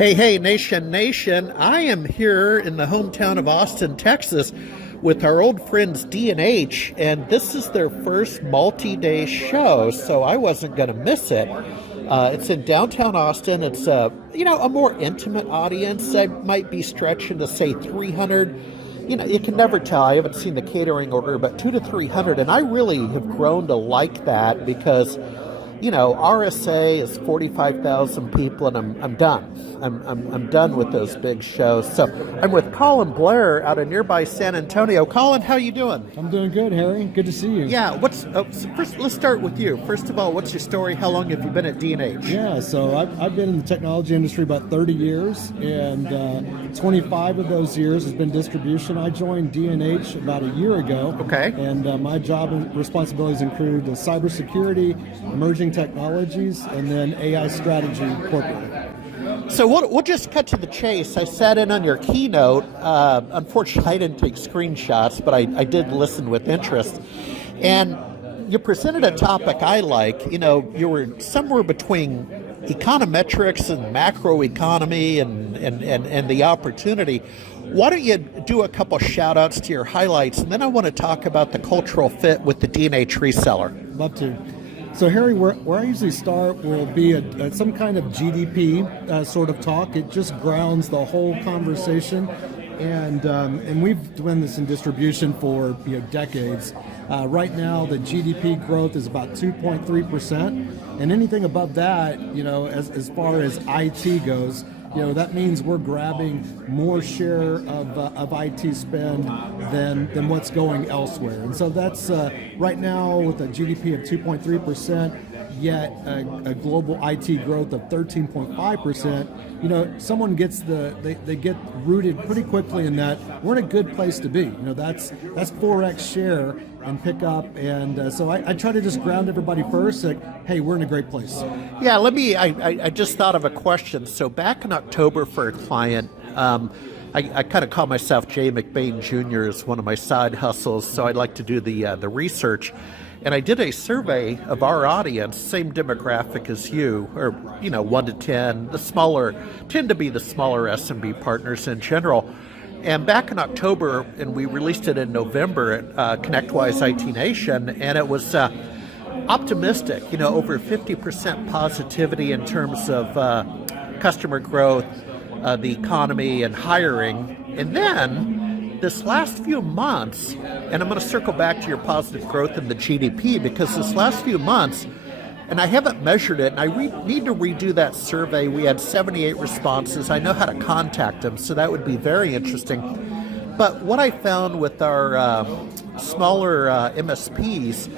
Hey, Nation. I am here in the hometown of Austin, Texas, with our old friends D&H, and this is their first multi-day show, so I wasn't going to miss it. It's in downtown Austin. It's a more intimate audience. I might be stretching to say 300. You can never tell. I haven't seen the catering order, but 200 to 300, and I really have grown to like that because RSA is 45,000 people, and I'm done. I'm done with those big shows. So I'm with Colin Blair out of nearby San Antonio. Colin, how you doing? I'm doing good, Harry. Good to see you. Yeah. So first, let's start with you. First of all, what's your story? How long have you been at D&H? Yeah. So I've been in the technology industry about 30 years, and 25 of those years has been distribution. I joined D&H about a year ago. Okay. And my job and responsibilities include cybersecurity, emerging technologies, and then AI strategy corporately. So we'll just cut to the chase. I sat in on your keynote. Unfortunately, I didn't take screenshots, but I did listen with interest. And you presented a topic I like. You were somewhere between econometrics and macroeconomy and the opportunity. Why don't you do a couple shout outs to your highlights, and then I want to talk about the cultural fit with the D&H reseller. Love to. So, Harry, where I usually start will be some kind of GDP sort of talk. It just grounds the whole conversation, and we've done this in distribution for decades. Right now, the GDP growth is about 2.3%, and anything above that, as far as IT goes, that means we're grabbing more share of IT spend than what's going elsewhere. And so that's right now with a GDP of 2.3%, yet a global IT growth of 13.5%. Someone gets they get rooted pretty quickly in that we're in a good place to be. That's 4x share and pick up, and so I try to just ground everybody first, like, hey, we're in a great place. Yeah, I just thought of a question. So back in October for a client, I kind of call myself Jay McBain Jr. as one of my side hustles, so I like to do the research. And I did a survey of our audience, same demographic as you, or 1 to 10. The smaller tend to be the smaller SMB partners in general. And back in October, and we released it in November at ConnectWise IT Nation, and it was optimistic, over 50% positivity in terms of customer growth, the economy, and hiring. And then this last few months, and I'm going to circle back to your positive growth in the GDP, because this last few months, and I haven't measured it, and I need to redo that survey. We had 78 responses. I know how to contact them, so that would be very interesting. But what I found with our smaller MSPs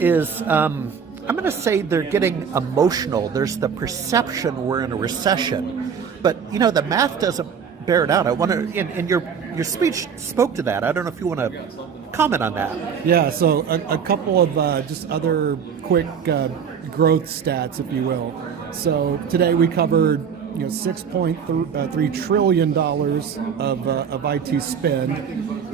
is, I'm going to say they're getting emotional. There's the perception we're in a recession. But, the math doesn't bear it out. I want to, and your speech spoke to that. I don't know if you want to comment on that. Yeah, so a couple of just other quick growth stats, if you will. So today we covered $6.3 trillion of IT spend,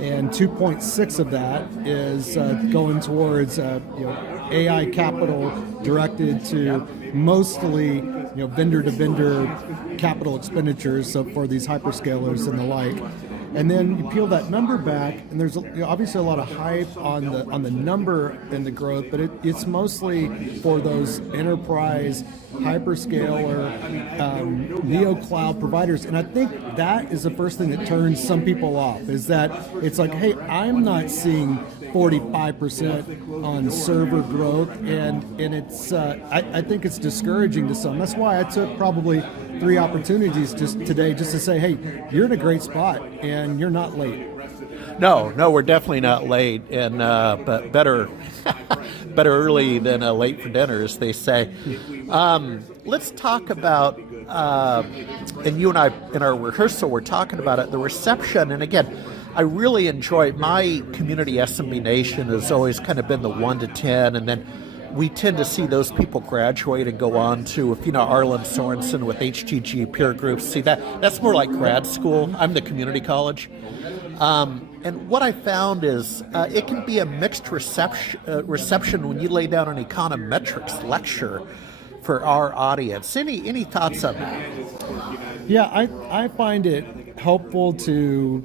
and 2.6 of that is going towards AI capital directed to mostly vendor-to-vendor capital expenditures, so for these hyperscalers and the like. And then you peel that number back, and there's obviously a lot of hype on the number and the growth, but it's mostly for those enterprise, hyperscaler, neo cloud providers. And I think that is the first thing that turns some people off, is that it's like, hey, I'm not seeing 45% on server growth, and it's I think it's discouraging to some. That's why I took probably 3 opportunities just today just to say, hey, you're in a great spot and you're not late. No, we're definitely not late, and but better early than late for dinner, as they say. Let's talk about, and you and I in our rehearsal were talking about it, the reception. And again, I really enjoy my community. SMB Nation has always kind of been the 1 to 10, and then we tend to see those people graduate and go on to, if Arlen Sorensen with HTG peer groups, see that's more like grad school. I'm the community college. And what I found is it can be a mixed reception when you lay down an econometrics lecture for our audience. Any thoughts on that? Yeah, I find it helpful to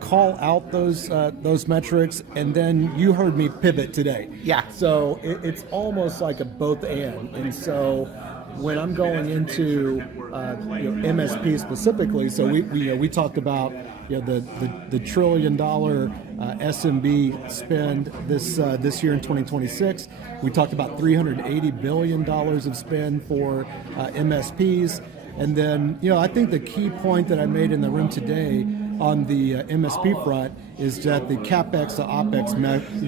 call out those metrics, and then you heard me pivot today. Yeah. So it's almost like a both and so when I'm going into MSP specifically, so we talked about the $1 trillion SMB spend this year in 2026. We talked about $380 billion of spend for MSPs. And then, I think the key point that I made in the room today on the MSP front is that the CapEx to OpEx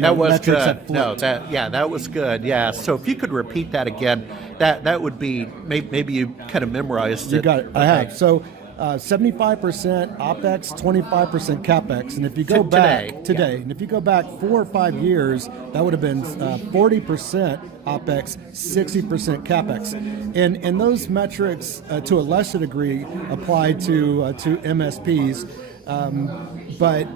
that was metrics good. have flipped. That was good. Yeah. So if you could repeat that again, that would be maybe you kind of memorized it. You got it. I have. So 75% OpEx, 25% CapEx, and if you go back today, and if you go back 4 or 5 years, that would have been 40% OpEx, 60% CapEx, and those metrics to a lesser degree apply to MSPs, but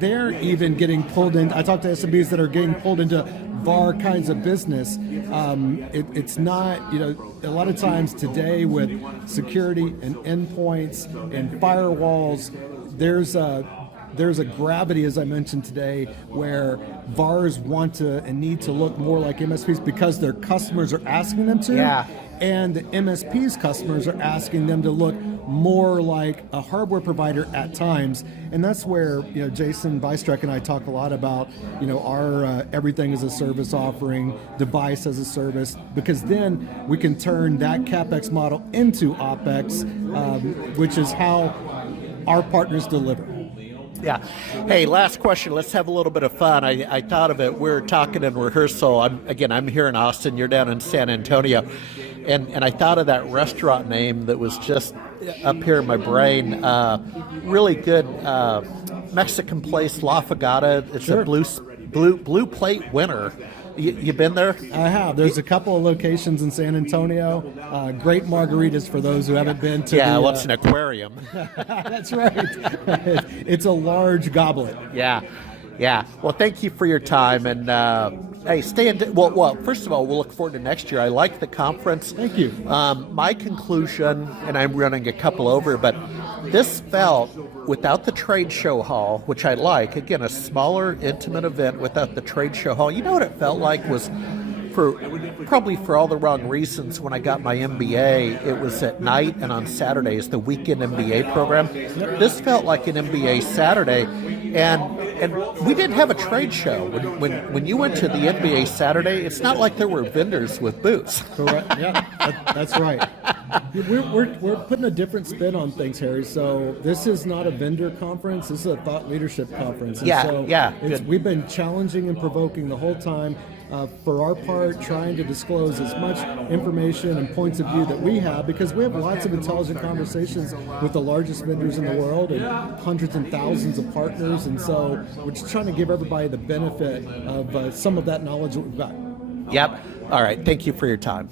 they're even getting pulled in. I talked to SMBs that are getting pulled into VAR kinds of business. It's not, a lot of times today with security and endpoints and firewalls, there's a gravity, as I mentioned today, where VARs want to and need to look more like MSPs because their customers are asking them to. Yeah. And the MSP's customers are asking them to look more like a hardware provider at times, and that's where Jason Bystrek and I talk a lot about our everything as a service offering, device as a service, because then we can turn that CapEx model into OpEx, which is how our partners deliver. Yeah. Hey, last question. Let's have a little bit of fun. I thought of it. We're talking in rehearsal. I'm here in Austin. You're down in San Antonio. And I thought of that restaurant name that was just up here in my brain. Really good Mexican place, LaFogata. It's Sure. a blue plate winner. You been there? I have. There's a couple of locations in San Antonio. Great margaritas for those who haven't been to. Yeah, what's an aquarium? That's right. It's a large goblet. Yeah. Well, thank you for your time, and hey, stay in. Well, first of all, we'll look forward to next year. I like the conference. Thank you. My conclusion, and I'm running a couple over, but this felt, without the trade show hall, which I like, again, a smaller, intimate event without the trade show hall. You know what it felt like was, probably for all the wrong reasons, when I got my MBA, it was at night and on Saturdays, the weekend MBA program. This felt like an MBA Saturday, and we didn't have a trade show. When you went to the MBA Saturday, it's not like there were vendors with booths. Correct. Yeah, that's right. We're putting a different spin on things, Harry. So this is not a vendor conference. This is a thought leadership conference. And we've been challenging and provoking the whole time. For our part, trying to disclose as much information and points of view that we have, because we have lots of intelligent conversations with the largest vendors in the world and hundreds and thousands of partners, and so we're just trying to give everybody the benefit of some of that knowledge that we've got. Yep. All right. Thank you for your time.